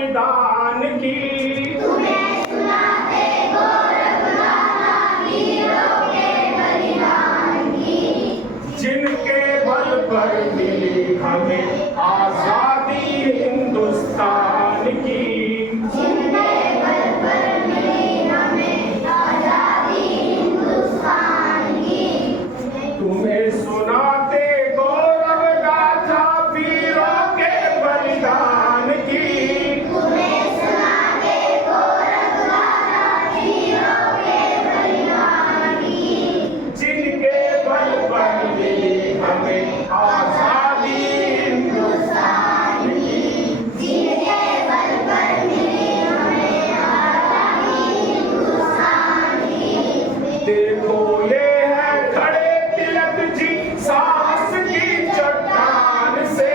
बलिदान की। तुम्हें सुनाते गौरव गाथा वीरों के बलिदान की। जिनके बल पर मिली हमें आजादी हिंदुस्तान की। जिनके बल पर मिली हमें आजादी हिंदुस्तान की। तुम्हें सुनाते गौरव गाथा वीरों के बलिदान की। तुम्हें सुनाते गौरव गाथा वीरों के बलिदान की। जिनके बल पर मिली हमें आजादी हिंदुस्तान की। जिनके बल पर मिली हमें आजादी हिंदुस्तान की। देखो ये है खड़े तिलक जी साहस की चट्टान से।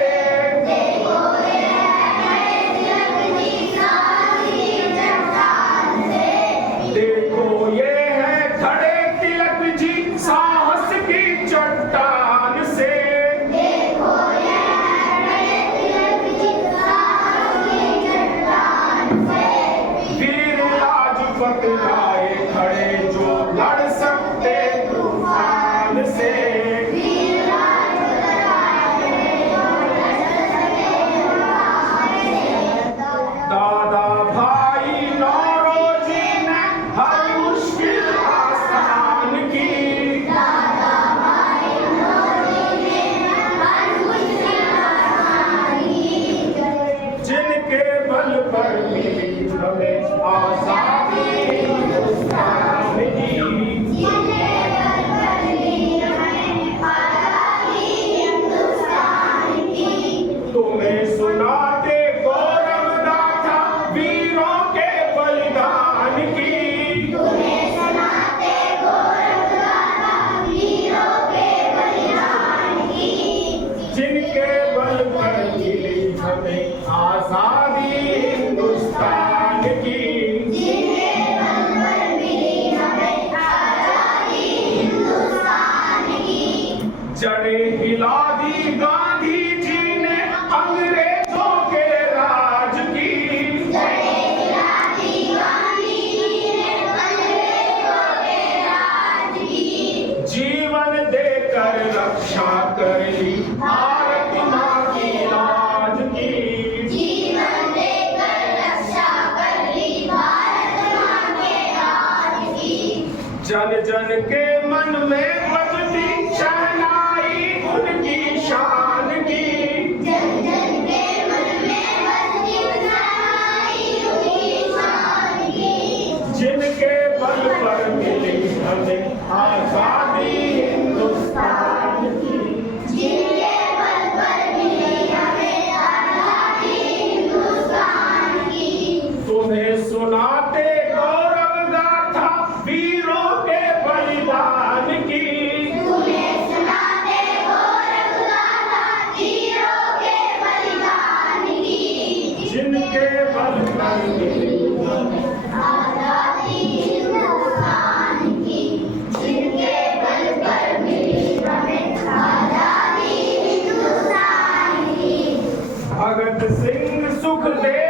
देखो ये है तिलक जी साहस की चट्टान से। देखो ये है खड़े तिलक जी साहस की चट्टान से। देखो ये है तिलक जी साहस की चट्टान से। वीर लाजपत राय खड़े जो लड़ सकते तूफान से। वीर लाजपत राय जो लड़ सकते तूफान से। दादा भाई नौरोजी ने हर मुश्किल आसान की। दादा भाई नौरोजी ने हर मुश्किल आसान की। जिनके बल पर मिली हमें आजादी हिंदुस्तान की। जिनके बल पर मिली हमें आजादी हिंदुस्तान की। तुम्हें सुनाते गौरव गाथा वीरों के बलिदान की। तुम्हें सुनाते गौरव गाथा वीरों के बलिदान की। जिनके बल पर मिली हमें आजादी हिंदुस्तान की। जिनके बल पर मिली हमें आजादी हिंदुस्तान की। जड़ें हिला दी गांधी जी ने अंग्रेजों के राज की। जड़ें हिला दी गांधी जी ने अंग्रेजों के राज की। जीवन देकर रक्षा कर ली भारत माँ की लाज की। जीवन देकर रक्षा कर ली भारत माँ के राज की। जन जन के मन में बजती शहनाई उनकी शान की। जन जन के मन में बजती शहनाई उनकी शान की। जिनके बल पर मिली हमें आजादी हिंदुस्तान की। जिनके बल पर मिली हमें आजादी हिंदुस्तान की। तुम्हें सुनाते गौरव गाथा वीरों के बलिदान की। तुम्हें सुनाते गौरव गाथा वीरों के बलिदान की। जिनके बल पर मिली आजादी हिंदुस्तान की। जिनके बल पर मिली हमें आजादी हिंदुस्तान की। भगत सिंह सुखदेव